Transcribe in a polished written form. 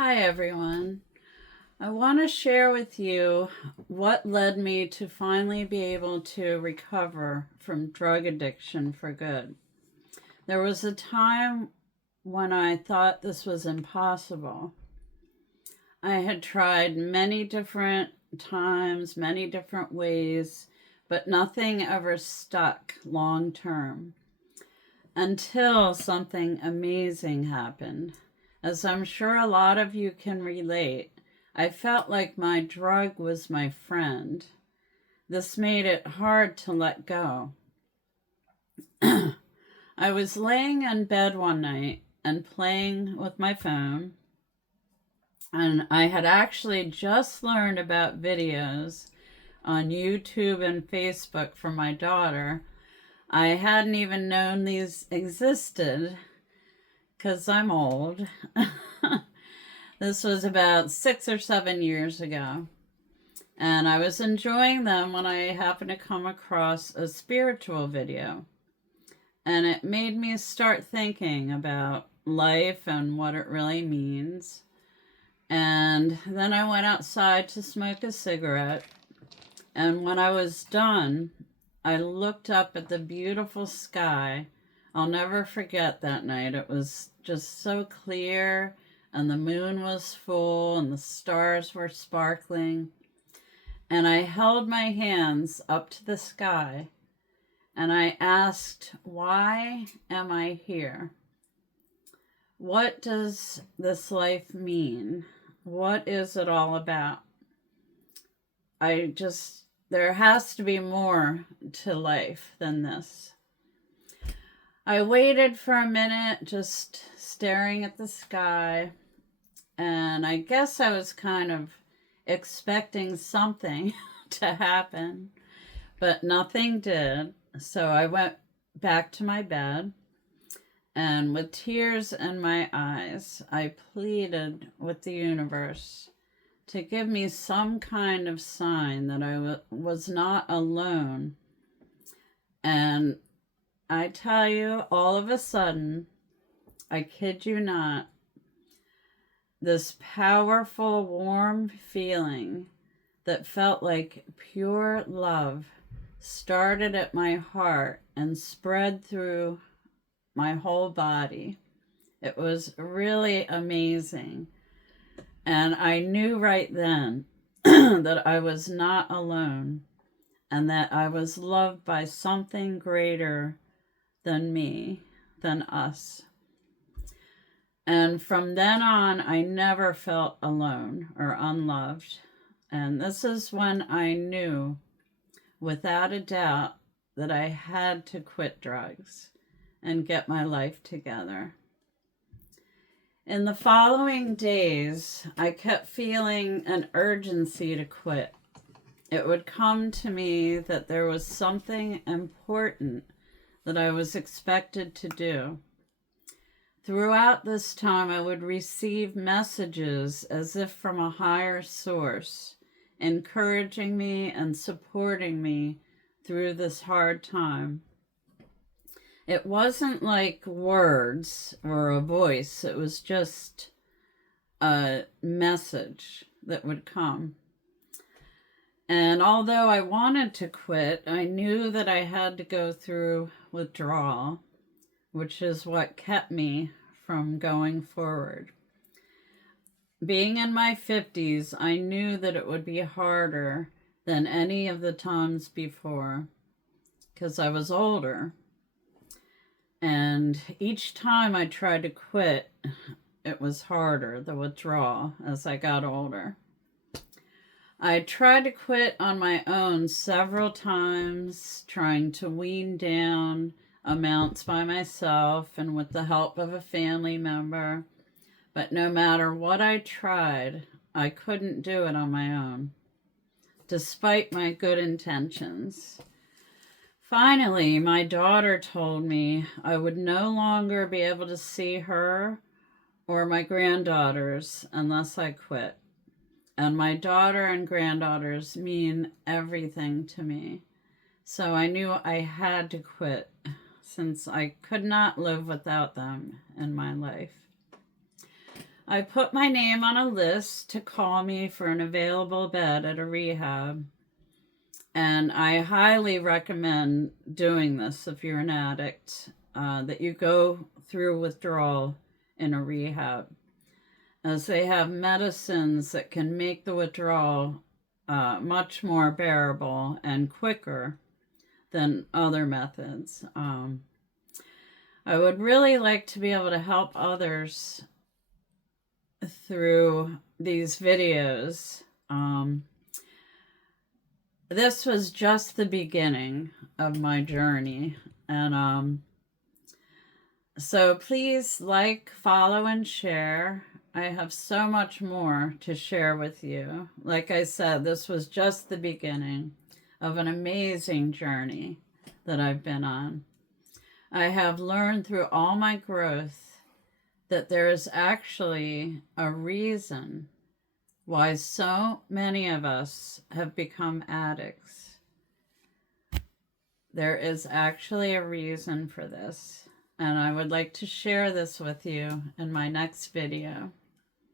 Hi, everyone. I want to share with you what led me to finally be able to recover from drug addiction for good. There was a time when I thought this was impossible. I had tried many different times, many different ways, but nothing ever stuck long term until something amazing happened. As I'm sure a lot of you can relate, I felt like my drug was my friend. This made it hard to let go. I was laying in bed one night and playing with my phone, and I had actually just learned about videos on YouTube and Facebook from my daughter. I hadn't even known these existed because I'm old. This was about 6 or 7 years ago. And I was enjoying them when I happened to come across a spiritual video. And it made me start thinking about life and what it really means. And then I went outside to smoke a cigarette. And when I was done, I looked up at the beautiful sky. I'll never forget that night. It was just so clear, and the moon was full, and the stars were sparkling. And I held my hands up to the sky, and I asked, why am I here? What does this life mean? What is it all about? There has to be more to life than this. I waited for a minute, just staring at the sky, and I guess I was kind of expecting something to happen, but nothing did. So I went back to my bed, and with tears in my eyes, I pleaded with the universe to give me some kind of sign that I was not alone. And I tell you, all of a sudden, I kid you not, this powerful, warm feeling that felt like pure love started at my heart and spread through my whole body. It was really amazing. And I knew right then that I was not alone and that I was loved by something greater than me, than us. And from then on, I never felt alone or unloved. And this is when I knew, without a doubt, that I had to quit drugs and get my life together. In the following days, I kept feeling an urgency to quit. It would come to me that there was something important that I was expected to do. Throughout this time, I would receive messages as if from a higher source, encouraging me and supporting me through this hard time. It wasn't like words or a voice, it was just a message that would come. And although I wanted to quit, I knew that I had to go through withdrawal, which is what kept me from going forward. Being in my 50s, I knew that it would be harder than any of the times before because I was older. And each time I tried to quit, it was harder, the withdrawal, as I got older. I tried to quit on my own several times, trying to wean down amounts by myself and with the help of a family member. But no matter what I tried, I couldn't do it on my own, despite my good intentions. Finally, my daughter told me I would no longer be able to see her or my granddaughters unless I quit. And my daughter and granddaughters mean everything to me. So I knew I had to quit since I could not live without them in my life. I put my name on a list to call me for an available bed at a rehab. And I highly recommend doing this if you're an addict, that you go through withdrawal in a rehab, as they have medicines that can make the withdrawal much more bearable and quicker than other methods. I would really like to be able to help others through these videos. This was just the beginning of my journey. And so please like, follow, and share. I have so much more to share with you. Like I said, this was just the beginning of an amazing journey that I've been on. I have learned through all my growth that there is actually a reason why so many of us have become addicts. There is actually a reason for this, and I would like to share this with you in my next video.